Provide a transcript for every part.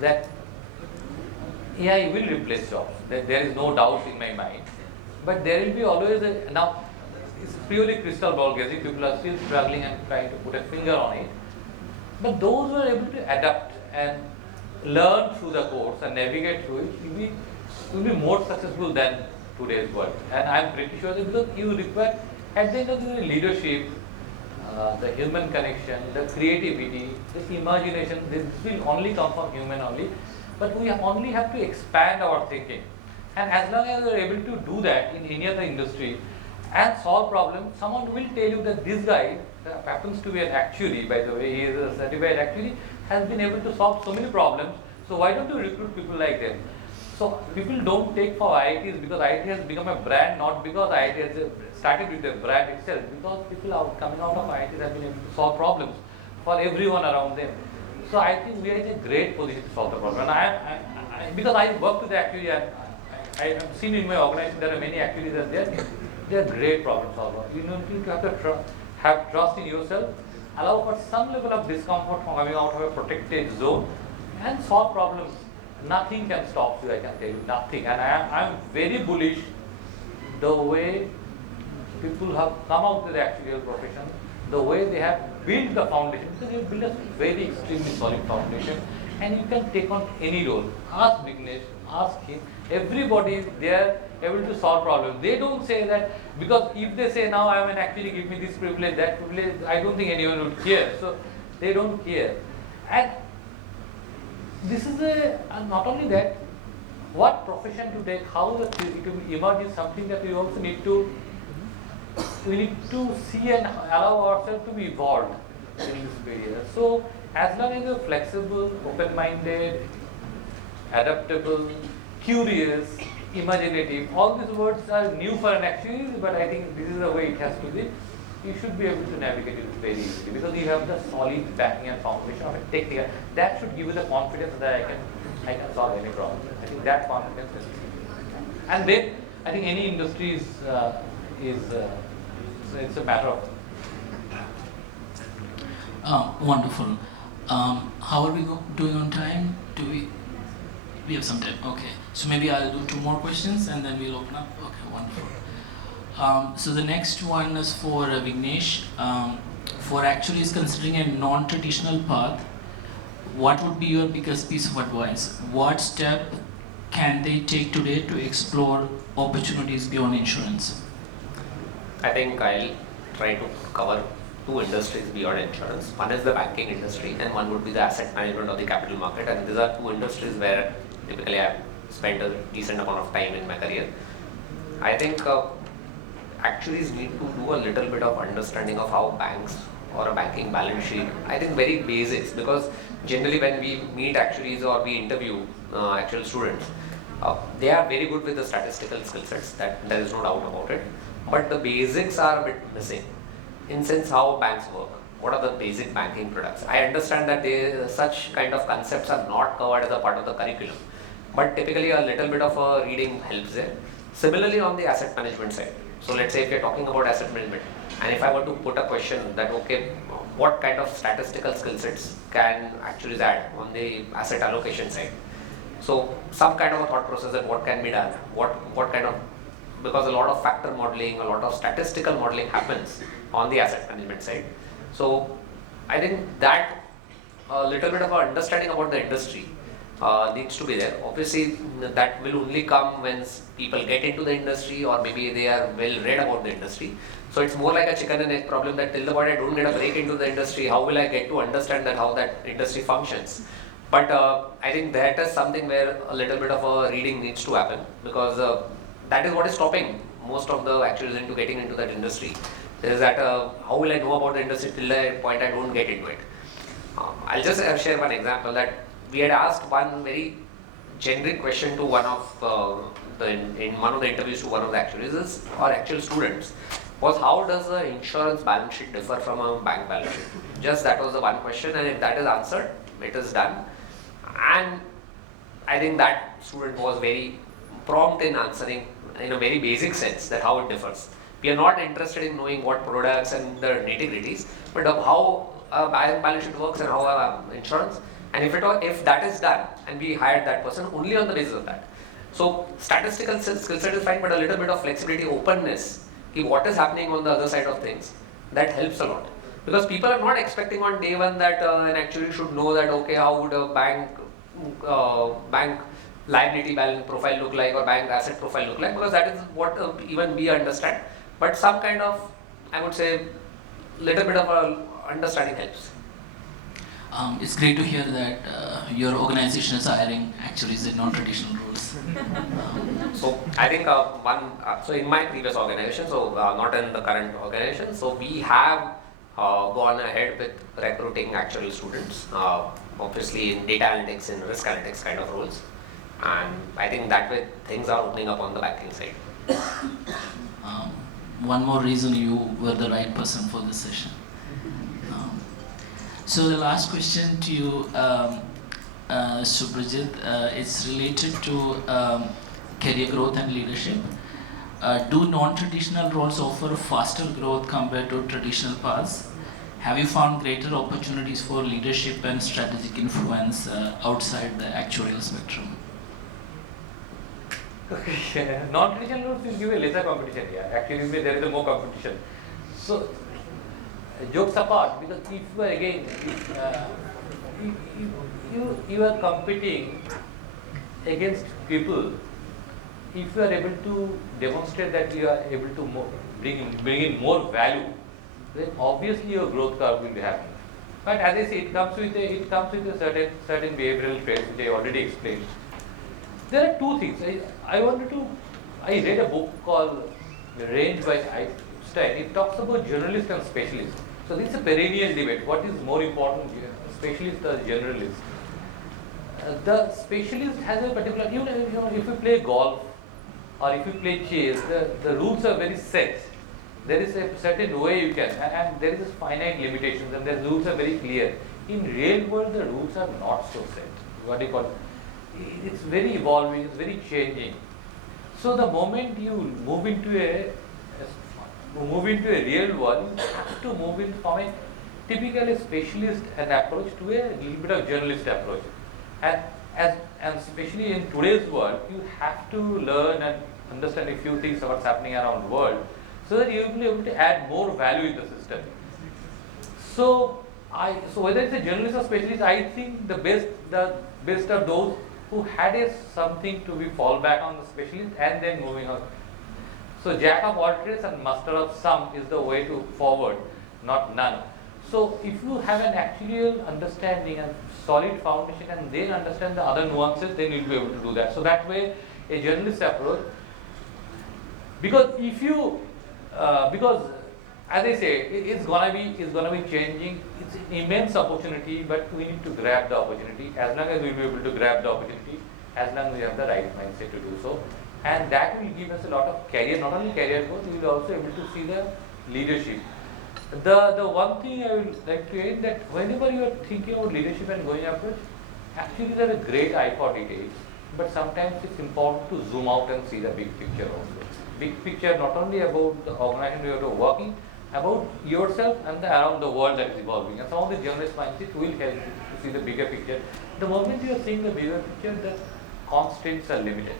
that AI will replace jobs. There is no doubt in my mind. But there will be always now it's purely crystal ball gazing. People are still struggling and trying to put a finger on it. But those who are able to adapt and learn through the course and navigate through it will be more successful than today's world. And I'm pretty sure that because you require at the end of the day leadership, the human connection, the creativity, the imagination. This will only come from human only. But we only have to expand our thinking. And as long as we are able to do that in any other industry and solve problems, someone will tell you that this guy happens to be an actuary, by the way, he is a certified actuary, has been able to solve so many problems. So why don't you recruit people like them? So people don't take for IITs because IIT has become a brand, not because IIT has started with the brand itself, because people are coming out of IITs have been able to solve problems for everyone around them. So I think we are in a great position to solve the problem. And because I work with the actuary and I have seen in my organization there are many actuaries and they are great problem solvers. You need to have to have trust in yourself, allow for some level of discomfort from coming out of a protected zone and solve problems. Nothing can stop you, I can tell you, nothing. And I am very bullish the way people have come out to the actuarial profession, the way they have built the foundation, because they have built a very extremely solid foundation and you can take on any role. Ask Vignesh, ask him, everybody they are able to solve problems. They don't say that, because if they say now I am an actuary, give me this privilege, that privilege, I don't think anyone would care. So they don't care. And this is not only that, what profession to take, how it will emerge is something that we also need to see and allow ourselves to be evolved in this area. So as long as you're flexible, open-minded, adaptable, curious, imaginative, all these words are new for an actuary, but I think this is the way it has to be. You should be able to navigate it very easily because you have the solid backing and foundation of a technical. That should give you the confidence that I can solve any problem. I think that confidence is, and then I think any industry it's a matter of. Wonderful. How are we doing on time? We have some time. Okay. So maybe I'll do 2 more questions and then we'll open up. Okay, wonderful. So the next one is for Vignesh. For actuaries considering a non-traditional path, what would be your biggest piece of advice? What step can they take today to explore opportunities beyond insurance? I think I'll try to cover 2 industries beyond insurance. One is the banking industry and one would be the asset management or the capital market, and these are 2 industries where typically I've spent a decent amount of time in my career. I think actuaries need to do a little bit of understanding of how banks or a banking balance sheet, I think very basics, because generally when we meet actuaries or we interview actual students, they are very good with the statistical skill sets, that there is no doubt about it, but the basics are a bit missing. In sense how banks work, what are the basic banking products. I understand that such kind of concepts are not covered as a part of the curriculum, but typically a little bit of a reading helps there. Similarly on the asset management side, so let's say if you're talking about asset management, and if I were to put a question that okay, what kind of statistical skill sets can actuaries add on the asset allocation side? So some kind of a thought process that what can be done, what kind of, because a lot of factor modeling, a lot of statistical modeling happens on the asset management side. So I think that a little bit of an understanding about the industry needs to be there. Obviously that will only come when people get into the industry or maybe they are well read about the industry. So it's more like a chicken and egg problem, that till the point I don't get a break into the industry, how will I get to understand that how that industry functions? But I think that is something where a little bit of a reading needs to happen, because that is what is stopping most of the actuaries into getting into that industry. There is that how will I know about the industry till the point I don't get into it. I'll just share one example, that we had asked one very generic question to one of in one of the interviews to one of the actuaries or actual students, was how does the insurance balance sheet differ from a bank balance sheet? Just that was the one question, and if that is answered, it is done. And I think that student was very prompt in answering in a very basic sense that how it differs. We are not interested in knowing what products and the nitty-gritties, but of how a balance sheet works and how insurance, And if that is done, and we hired that person only on the basis of that. So statistical skill set is fine, but a little bit of flexibility, openness, what is happening on the other side of things, that helps a lot. Because people are not expecting on day one that an actuary should know that, okay, how would a bank liability balance profile look like, or bank asset profile look like, because that is what even we understand. But some kind of, I would say, little bit of a understanding helps. It's great to hear that your organization is hiring actuaries in non-traditional roles. So I think so in my previous organization, so not in the current organization, so we have gone ahead with recruiting actuarial students, obviously in data analytics and risk analytics kind of roles. And I think that way things are opening up on the banking side. One more reason you were the right person for this session. So the last question to you, Subhrajit, it's related to career growth and leadership. Do non-traditional roles offer faster growth compared to traditional paths? Have you found greater opportunities for leadership and strategic influence outside the actuarial spectrum? Non-traditional roles will give a lesser competition. Yeah, actually there is more competition. So jokes apart, because if you are again, you are competing against people, if you are able to demonstrate that you are able to bring in more value, then obviously your growth curve will be happening. But as I say, it comes with a certain behavioral traits, which I already explained. There are two things. I read a book called Range by Einstein. It talks about journalist and specialist. So this is a perennial debate. What is more important, specialist or generalist? The specialist has a particular, if you play golf or if you play chess, the rules are very set. There is a certain way you can, and there is finite limitations, and the rules are very clear. In real world, the rules are not so set. What do you call it? It's very evolving, it's very changing. So the moment you move into a real world, you have to move in from a typical specialist and approach to a little bit of journalist approach. And especially in today's world, you have to learn and understand a few things about what's happening around the world, so that you will be able to add more value in the system. So whether it's a journalist or specialist, I think the best are those who had something to be fall back on the specialist and then moving on. So jack of all trades and master of some is the way to forward, not none. So if you have an actual understanding and solid foundation and then understand the other nuances, then you'll be able to do that. So that way, a journalist approach, because as I say, it's gonna be changing. It's an immense opportunity, but we need to grab the opportunity. As long as we'll be able to grab the opportunity, as long as we have the right mindset to do so, and that will give us a lot of career, not only career growth, we will also able to see the leadership. The one thing I would like to add, that whenever you are thinking about leadership and going approach, actually they have a great eye for details, but sometimes it's important to zoom out and see the big picture also. Big picture not only about the organization you are working, about yourself and around the world that is evolving. And some of the journalist mindset will help you to see the bigger picture. The moment you are seeing the bigger picture, the constraints are limited.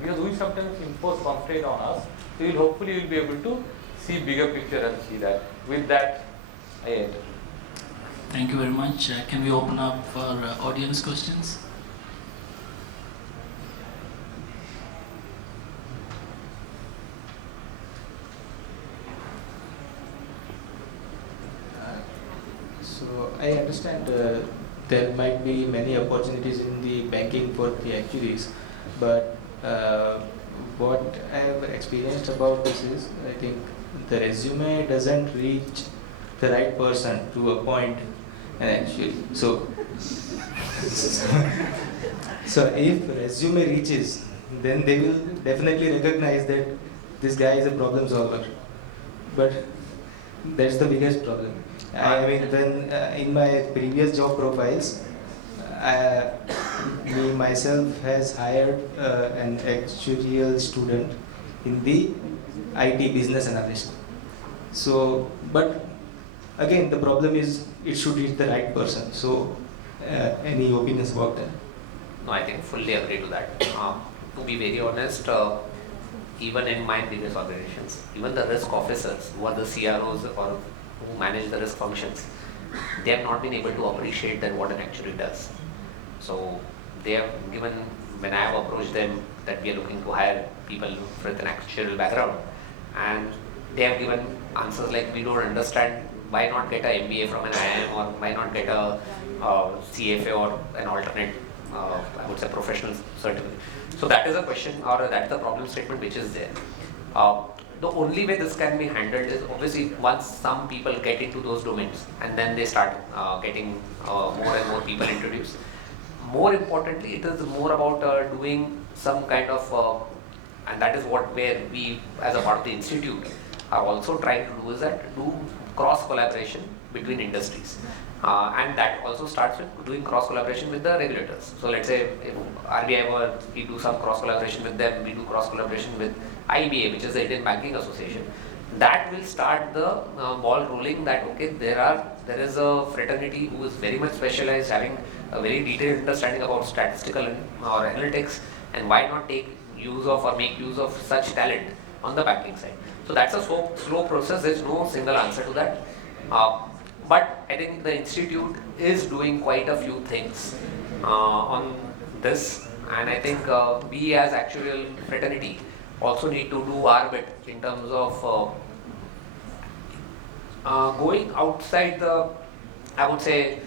Because we sometimes impose constraint on us, so hopefully you'll be able to see bigger picture and see that. With that, I end. Thank you very much. Can we open up for audience questions? So I understand there might be many opportunities in the banking for the actuaries, but what I have experienced about this is, I think the resume doesn't reach the right person to appoint an actuary. So if resume reaches, then they will definitely recognize that this guy is a problem solver. But that's the biggest problem. I mean, when in my previous job profiles, me myself has hired an actuarial student in the IT business analyst. So, but again, the problem is it should reach the right person. So, Any opinions about that? No, I think fully agree to that. To be very honest, even in my previous organizations, even the risk officers who are the CROs or who manage the risk functions, they have not been able to appreciate that what an actuary does. So they have given, when I have approached them that we are looking to hire people with an actuarial background, and they have given answers like, we don't understand, why not get an MBA from an IIM, or why not get a CFA or an alternate, I would say, professional certificate. So that is a question, or that's the problem statement which is there. The only way this can be handled is obviously once some people get into those domains and then they start getting more and more people introduced. More importantly, it is more about doing some kind of, and that is what where we as a part of the institute are also trying to do, is that do cross collaboration between industries. And that also starts with doing cross collaboration with the regulators. So let's say if RBI we do some cross collaboration with them, we do cross collaboration with IBA, which is the Indian Banking Association. That will start the ball rolling that okay, there is a fraternity who is very much specialized, having a very detailed understanding about statistical or analytics, and why not take use of or make use of such talent on the banking side. So that's a slow process. There's no single answer to that. But I think the institute is doing quite a few things on this, and I think we as actuarial fraternity also need to do our bit in terms of going outside the, I would say,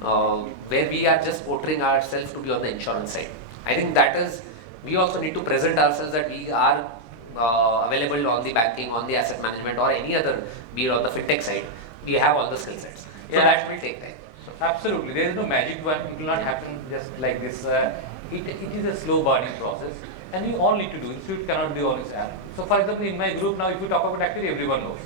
where we are just portraying ourselves to be on the insurance side. I think that is, we also need to present ourselves that we are available on the banking, on the asset management, or any other, be it on the fintech side. We have all the skill sets. So that will take time. Absolutely, there is no magic one. It will not happen just like this. It is a slow burning process, and you all need to do. Institute cannot do on its own. So, for example, in my group now, if you talk about actually everyone knows,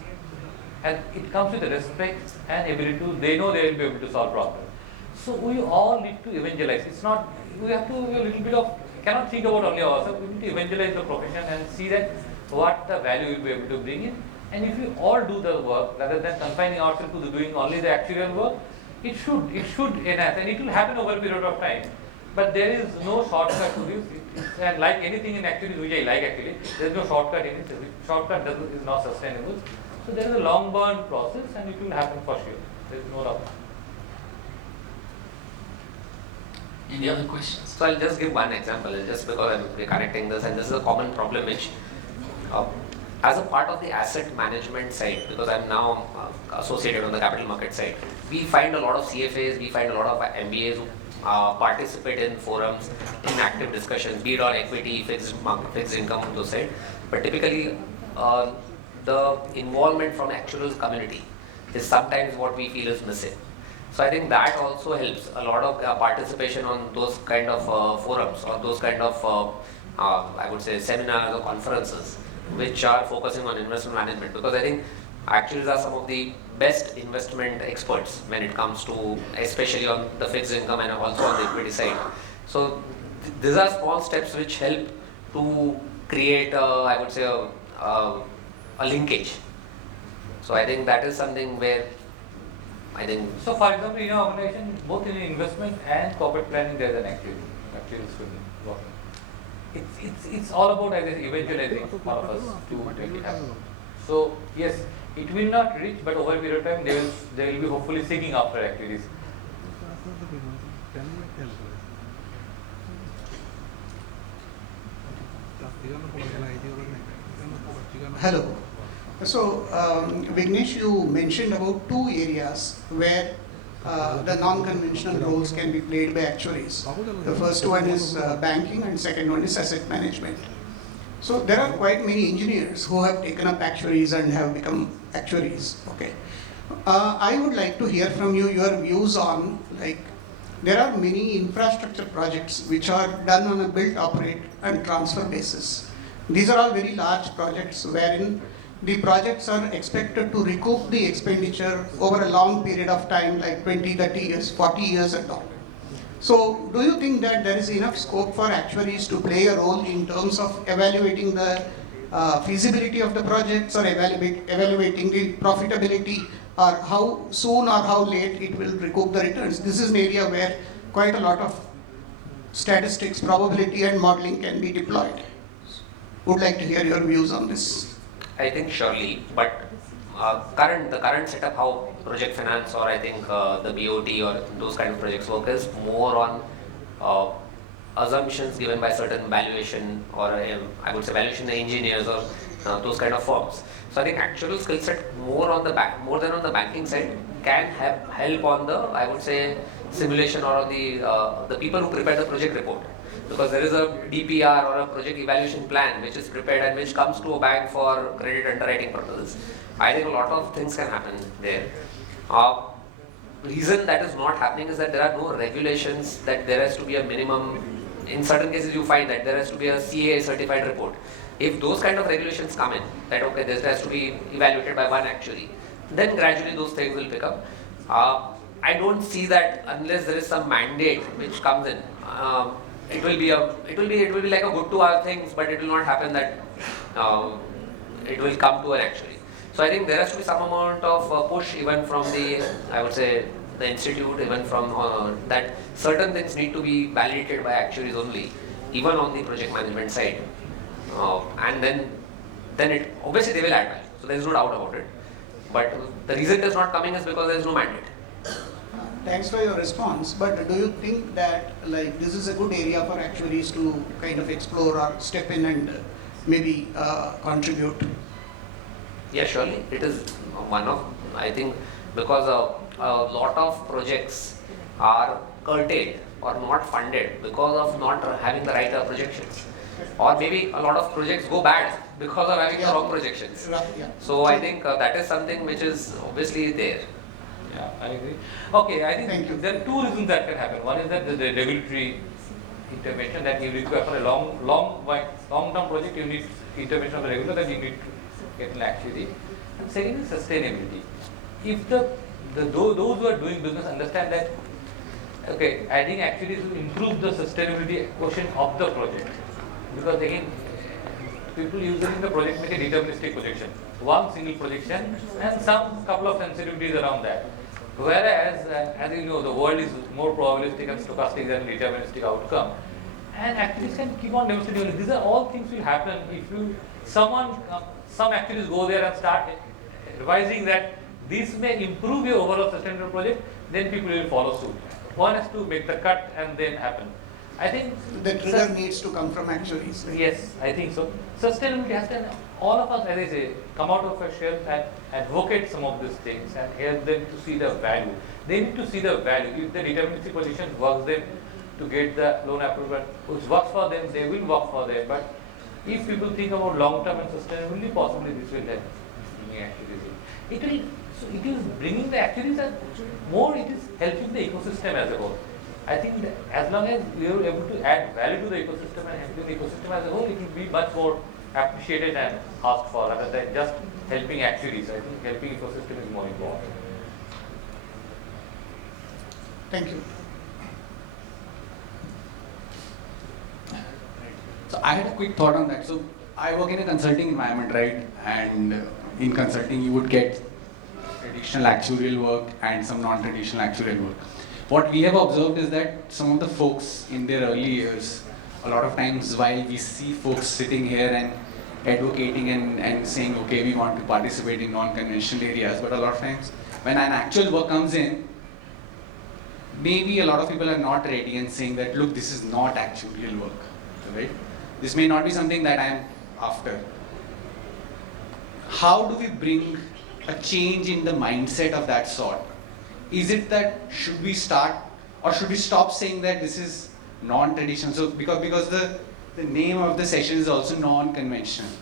and it comes with the respect and ability to. They know they will be able to solve problems. So we all need to evangelize. It's not, we have to a little bit of, cannot think about only ourselves. We need to evangelize the profession and see that what the value will be able to bring in. And if we all do the work rather than confining ourselves to doing only the actuarial work, it should enhance, and it will happen over a period of time. But there is no shortcut to this. And like anything in actuaries, which I like actually, there is no shortcut in it. Shortcut is not sustainable. So there is a long burn process, and it will happen for sure. There is no doubt. Any other questions? So I'll just give one example, just because we're connecting this, and this is a common problem which, as a part of the asset management side, because I'm now associated on the capital market side, we find a lot of CFAs, we find a lot of MBAs who participate in forums, in active discussions, be it on equity, fixed income, on those side. But typically, the involvement from actuarial community is sometimes what we feel is missing. So I think that also helps a lot of participation on those kind of forums or those kind of, I would say, seminars or conferences which are focusing on investment management, because I think actuaries are some of the best investment experts when it comes to, especially on the fixed income and also on the equity side. So these are small steps which help to create, I would say, a linkage. So I think that is something where I think. So for example, in your organization, both in investment and corporate planning, there is an actuarial student working. It's all about, I guess, evangelizing all of us to make it happen. So yes, it will not reach, but over a period of time, they will be hopefully seeking after actuaries. Hello. So, Vignesh, you mentioned about two areas where the non-conventional roles can be played by actuaries. The first one is banking, and second one is asset management. So there are quite many engineers who have taken up actuaries and have become actuaries. Okay. I would like to hear from you your views on, like, there are many infrastructure projects which are done on a build, operate and transfer basis. These are all very large projects wherein the projects are expected to recoup the expenditure over a long period of time, like 20, 30 years, 40 years and all. So do you think that there is enough scope for actuaries to play a role in terms of evaluating the feasibility of the projects, or evaluating the profitability, or how soon or how late it will recoup the returns? This is an area where quite a lot of statistics, probability and modeling can be deployed. Would like to hear your views on this. I think surely, but the current setup, how project finance or I think the BOT or those kind of projects work is more on assumptions given by certain valuation or I would say valuation engineers or those kind of firms. So I think actual skill set more on the more than on the banking side can help on the I would say simulation or on the people who prepare the project report, because there is a DPR or a project evaluation plan which is prepared and which comes to a bank for credit underwriting purposes. I think a lot of things can happen there. Reason that is not happening is that there are no regulations that there has to be a minimum. In certain cases you find that there has to be a CA certified report. If those kind of regulations come in, that okay, this has to be evaluated by one actuary, then gradually those things will pick up. I don't see that unless there is some mandate which comes in. It will be like a good to our things, but it will not happen that it will come to an actuary. So I think there has to be some amount of push even from the I would say the institute, even from that certain things need to be validated by actuaries only, even on the project management side. And then it obviously they will add value. So there is no doubt about it. But the reason it is not coming is because there is no mandate. Thanks for your response. But do you think that like this is a good area for actuaries to kind of explore or step in and maybe contribute? Yeah, surely it is one of I think because a lot of projects are curtailed or not funded because of not having the right projections. Or maybe a lot of projects go bad because of having the wrong projections. Yeah. So I think that is something which is obviously there. Yeah, I agree. Okay, I Thank you. think there are two reasons that can happen. One is that the regulatory intervention that you require for a long-term project. You need intervention of the regulator that you need to get an actuary. And second is sustainability. If those who are doing business understand that, okay, adding actuaries will improve the sustainability quotient of the project. Because again, people usually in the project make a deterministic projection, one single projection and some couple of sensitivities around that. Whereas, as you know, the world is more probabilistic and stochastic than deterministic outcome. And actuaries can keep on demonstrating. These are all things will happen if some actuaries go there and start revising that this may improve your overall sustainable project, then people will follow suit. One has to make the cut and then happen. I think The trigger needs to come from actuaries. Right? yes, I think so. Sustainability has to, all of us, as I say, come out of a shell and advocate some of these things and help them to see the value. They need to see the value. If the deterministic position works them to get the loan approval, which works for them, they will work for them. But if people think about long-term and sustainability, possibly this will help bringing actuaries. It is bringing the actuaries and more it is helping the ecosystem as a whole. I think that as long as we are able to add value to the ecosystem and helping the ecosystem as a whole, it will be much more appreciated and asked for rather than just helping actuaries. I think helping ecosystem is more important. Thank you. So I had a quick thought on that. So I work in a consulting environment, right? And in consulting, you would get traditional actuarial work and some non-traditional actuarial work. What we have observed is that some of the folks in their early years, a lot of times while we see folks sitting here and advocating and saying, okay, we want to participate in non-conventional areas, but a lot of times when an actual work comes in, maybe a lot of people are not ready and saying that, look, this is not actuarial work, right? This may not be something that I am after. How do we bring a change in the mindset of that sort? Is it that should we start or should we stop saying that this is non-traditional? So because the name of the session is also non-conventional.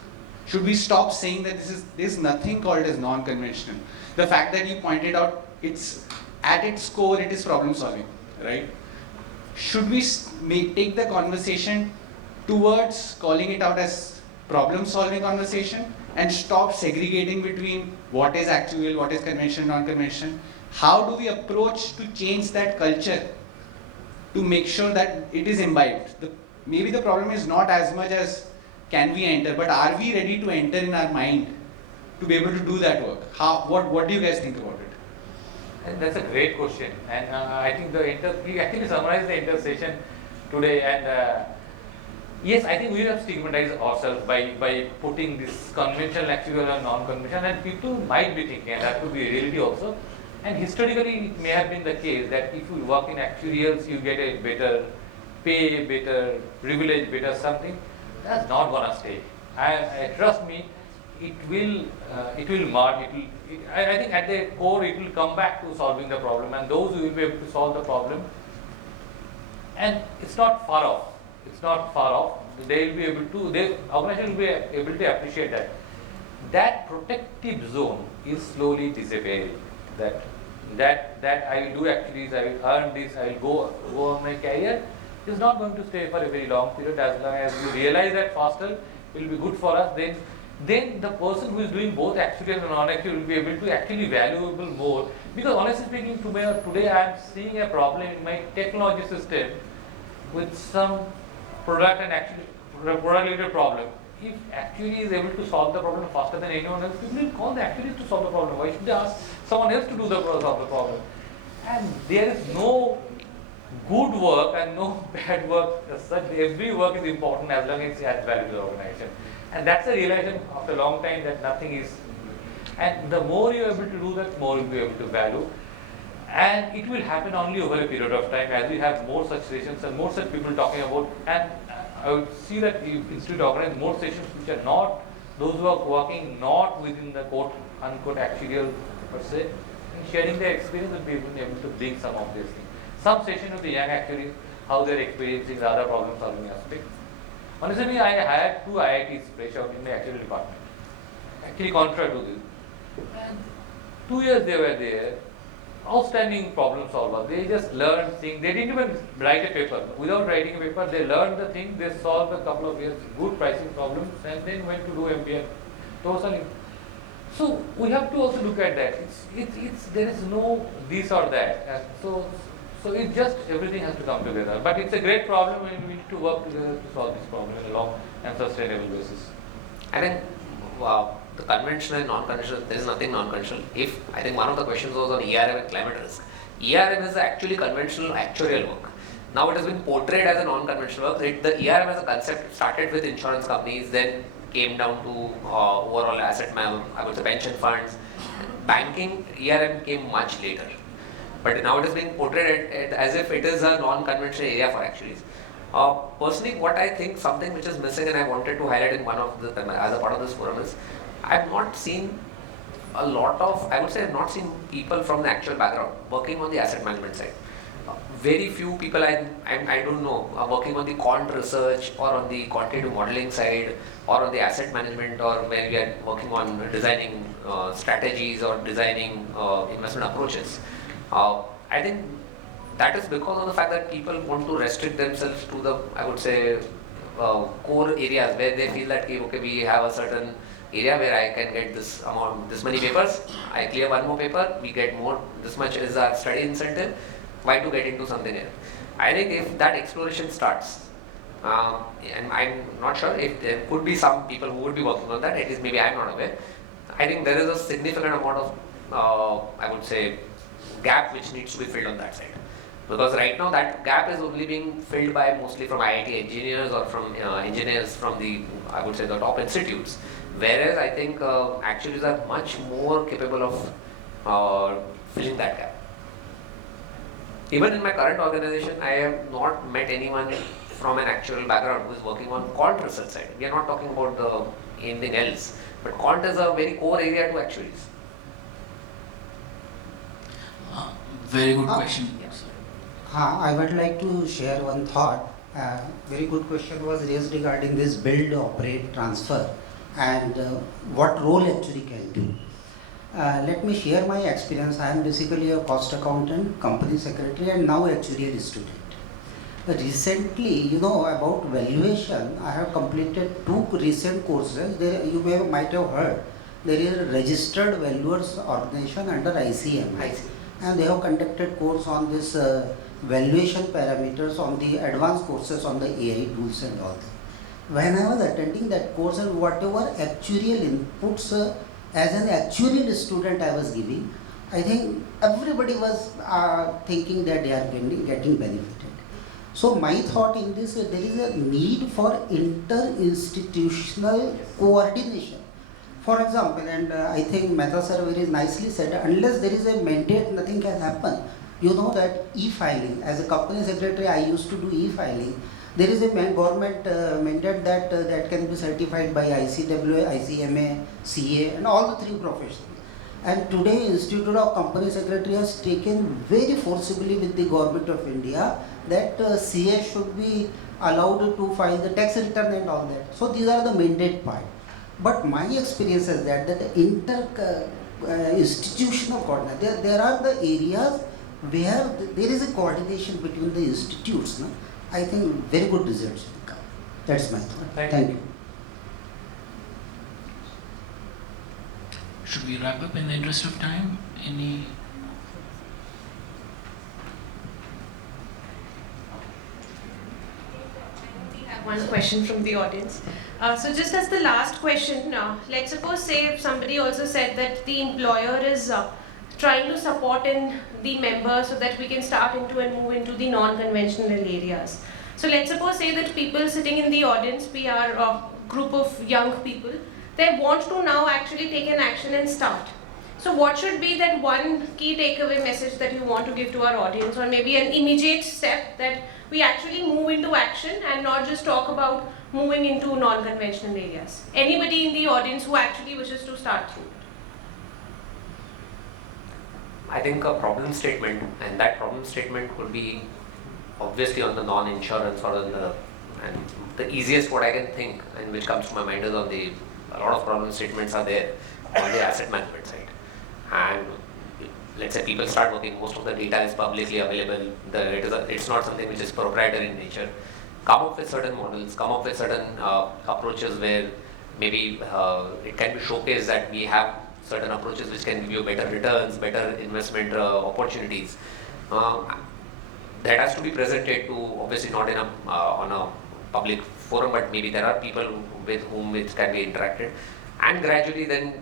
Should we stop saying that there's nothing called as non-conventional? The fact that you pointed out, it's at its core it is problem solving, right? Should we take the conversation towards calling it out as problem solving conversation and stop segregating between what is actual, what is conventional, non-conventional? How do we approach to change that culture to make sure that it is imbibed? Maybe the problem is not as much as can we enter, but are we ready to enter in our mind to be able to do that work? What do you guys think about it? And that's a great question, and I think we actually summarized the entire session today. And yes, I think we have stigmatized ourselves by putting this conventional actuarial and non-conventional, and people might be thinking, and that could be a reality also. And historically, it may have been the case that if you work in actuarials, you get a better pay, better privilege, better something. That's not gonna stay. I trust me, it will merge. I think at the core, it will come back to solving the problem, and those who will be able to solve the problem. And it's not far off. It's not far off. They will be able to. The organization will be able to appreciate that. That protective zone is slowly disappearing. That I will do actually, I will earn this, I will go on my career, is not going to stay for a very long period. As long as you realize that faster, it will be good for us. Then the person who is doing both actuarial and non-actuarial will be able to actually valuable more. Because honestly speaking, today I am seeing a problem in my technology system with some product and product related problem. If actuary is able to solve the problem faster than anyone else, people will call the actuaries to solve the problem. Why should they ask someone else to solve the problem? And there is no good work and no bad work as such. Every work is important as long as it adds value to the organization. And that's a realization after a long time that nothing is. And the more you are able to do that, more you will be able to value. And it will happen only over a period of time as we have more such sessions and more such people talking about. And I would see that the institute organize more sessions which are not those who are working not within the quote unquote actuarial per se, and sharing their experience and being able to bring some of these things. Some session with the young actuaries, how they're experiencing the other problem solving aspect. Honestly, I had 2 IITs fresh out in the actuarial department. Actually, contrary to this. And 2 years they were there. Outstanding problem solver. They just learned things. They didn't even write a paper. Without writing a paper, they learned the thing. They solved a couple of years good pricing problems, and then went to do MBA. Totally. So we have to also look at that. There is no this or that. And so it just everything has to come together. But it's a great problem, and we need to work together to solve this problem in a long and sustainable basis. I think the conventional and non-conventional, there is nothing non-conventional. I think one of the questions was on ERM and climate risk. ERM is actually conventional actuarial work. Now it has been portrayed as a non-conventional work. The ERM as a concept started with insurance companies, then came down to overall asset management, I would say pension funds. Banking, ERM came much later. But now it is being portrayed as if it is a non-conventional area for actuaries. Personally, what I think something which is missing, and I wanted to highlight in as a part of this forum is, I've not seen a lot of, I would say I've not seen people from the actual background working on the asset management side. Very few people I don't know are working on the quant research or on the quantitative modeling side or on the asset management, or where we are working on designing strategies or designing investment approaches. I think that is because of the fact that people want to restrict themselves to the, I would say, core areas where they feel that, okay, we have a certain area where I can get this amount, this many papers, I clear one more paper, we get more, this much is our study incentive, why to get into something else? I think if that exploration starts, and I'm not sure if there could be some people who would be working on that, at least maybe I'm not aware. I think there is a significant amount of, I would say, gap which needs to be filled on that side. Because right now that gap is only being filled by mostly from IIT engineers or from engineers from the, I would say, the top institutes. Whereas I think actuaries are much more capable of filling that gap. Even in my current organization, I have not met anyone from an actuarial background who is working on quant research side. We are not talking about anything else. But quant is a very core area to actuaries. Very good question. I would like to share one thought. Very good question was raised regarding this build, operate, transfer, and what role actually can do. Let me share my experience. I am basically a cost accountant, company secretary, and now actuarial student. Recently, about valuation, I have completed 2 recent courses. There, you might have heard, there is a registered valuers organization under ICM. And they have conducted course on this valuation parameters, on the advanced courses on the AI tools and all that. When I was attending that course, and whatever actuarial inputs as an actuarial student I was giving, I think everybody was thinking that they are getting benefited. So my thought in this, there is a need for inter-institutional coordination. For example, and I think Mehta sir very nicely said, unless there is a mandate, nothing can happen. You know that e-filing, as a company secretary, I used to do e-filing. There is a government mandate that that can be certified by ICWA, ICMA, CA, and all the three professions. And today, Institute of Company Secretary has taken very forcibly with the government of India that CA should be allowed to file the tax return and all that. So these are the mandate part. But my experience is that the institutional coordination, there are the areas where there is a coordination between the institutes. No? I think very good results will come. That's my thought. Thank you. Should we wrap up in the interest of time? Any? We have one question from the audience. So just as the last question, let's suppose say somebody also said that the employer is trying to support in the members so that we can start into and move into the non-conventional areas. So let's suppose say that people sitting in the audience, we are a group of young people, they want to now actually take an action and start. So what should be that one key takeaway message that you want to give to our audience, or maybe an immediate step that we actually move into action and not just talk about moving into non-conventional areas? Anybody in the audience who actually wishes to start through? I think a problem statement, and that problem statement could be obviously on the non-insurance or on the, and the easiest what I can think and which comes to my mind is on the, a lot of problem statements are there on the asset management side. And let's say people start working, most of the data is publicly available, it's not something which is proprietary in nature. Come up with certain models, come up with certain approaches where maybe it can be showcased that we have certain approaches which can give you better returns, better investment opportunities. That has to be presented to, obviously not in a, on a public forum, but maybe there are people with whom it can be interacted, and gradually then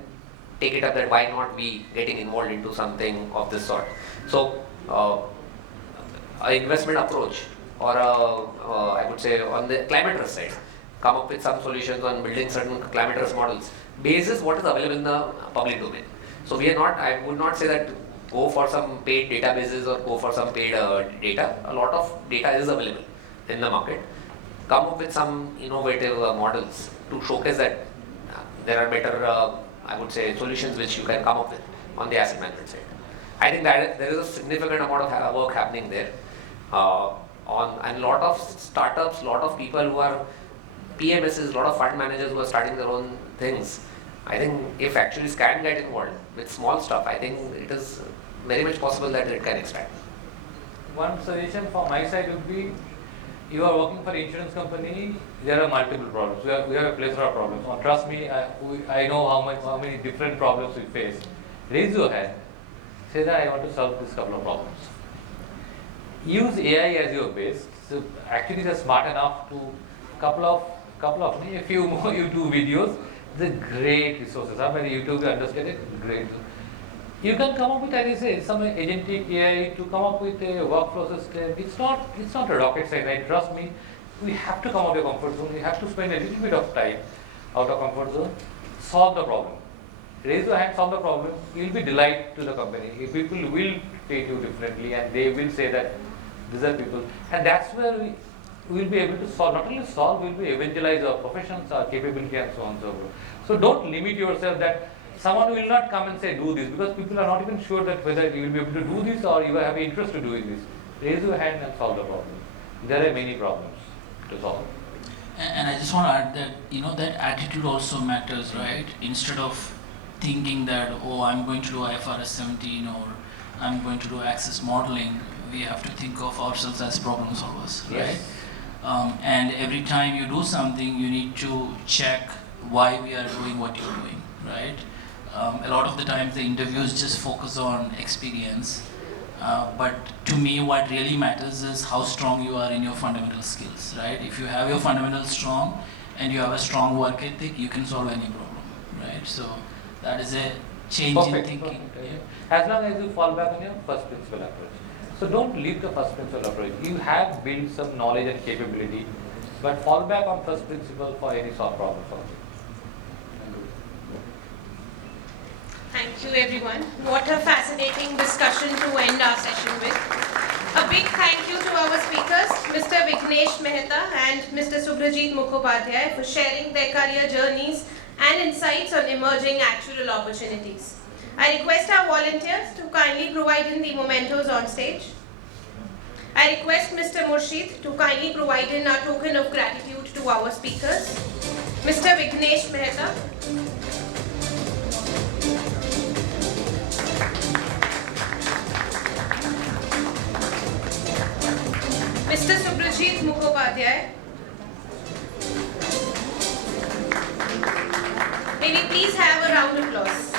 take it up that why not we getting involved into something of this sort. So an investment approach, or I would say on the climate risk side, come up with some solutions on building certain climate risk models basis what is available in the public domain. So we are not, I would not say that go for some paid databases or go for some paid data. A lot of data is available in the market. Come up with some innovative models to showcase that there are better, I would say, solutions which you can come up with on the asset management side. I think that there is a significant amount of work happening there. And a lot of startups, a lot of people who are PMSs, a lot of fund managers who are starting their own things. I think if actuaries can get involved with small stuff, I think it is very much possible that it can expand. One suggestion from my side would be, you are working for an insurance company, there are multiple problems. We have a plethora of problems. Oh, trust me, I know how many different problems we face. Raise your hand, say that I want to solve this couple of problems. Use AI as your base. So actually they're smart enough to a few more YouTube videos. The great resources. I'm very YouTube understand it, great. You can come up with, as I say, some agentic AI to come up with a workflow system. It's not a rocket science. Right? Trust me, we have to come out of your comfort zone. We have to spend a little bit of time out of comfort zone, solve the problem. Raise your hand, solve the problem. You'll be delight to the company. People will treat you differently, and they will say that these are people, and that's where we will be able to solve. Not only solve, we'll be evangelize our professions, our capability, and so on and so forth. So don't limit yourself that someone will not come and say do this, because people are not even sure that whether you will be able to do this or you have an interest to doing this. Raise your hand and solve the problem. There are many problems to solve. And I just want to add that, that attitude also matters, right? Instead of thinking that, oh, I'm going to do IFRS 17 or I'm going to do access modeling, we have to think of ourselves as problem solvers, right? Yes. And every time you do something, you need to check why we are doing what you're doing, right? A lot of the times the interviews just focus on experience, but to me what really matters is how strong you are in your fundamental skills, right? If you have your fundamentals strong and you have a strong work ethic, you can solve any problem, right? So that is a change in thinking. Perfect. As long as you fall back on your first principle approach. So don't leave the first principle approach. You have built some knowledge and capability, but fall back on first principle for any sort of problem solving. Thank you, everyone. What a fascinating discussion to end our session with. A big thank you to our speakers, Mr. Vignesh Mehta and Mr. Subhrajit Mukhopadhyay, for sharing their career journeys and insights on emerging actuarial opportunities. I request our volunteers to kindly provide in the mementos on stage. I request Mr. Murshid to kindly provide in our token of gratitude to our speakers. Mr. Vignesh Mehta. Mr. Subhrajit Mukhopadhyay. May we please have a round of applause.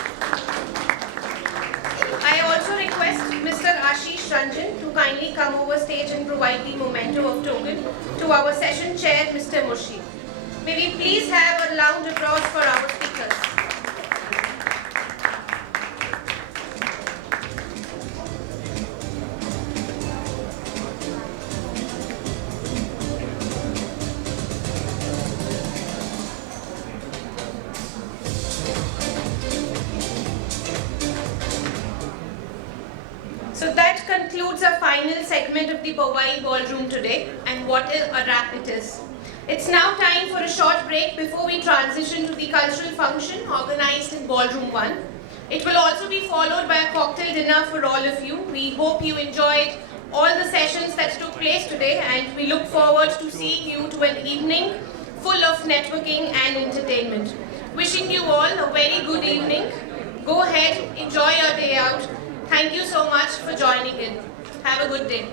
I also request Mr. Ashish Ranjan to kindly come over stage and provide the memento of token to our session chair, Mr. Murshid. May we please have a round of applause for our speakers. So that concludes our final segment of the Powai Ballroom today, and what a wrap it is. It's now time for a short break before we transition to the cultural function organized in Ballroom 1. It will also be followed by a cocktail dinner for all of you. We hope you enjoyed all the sessions that took place today, and we look forward to seeing you to an evening full of networking and entertainment. Wishing you all a very good evening. Go ahead, enjoy your day out. Thank you so much for joining in. Have a good day.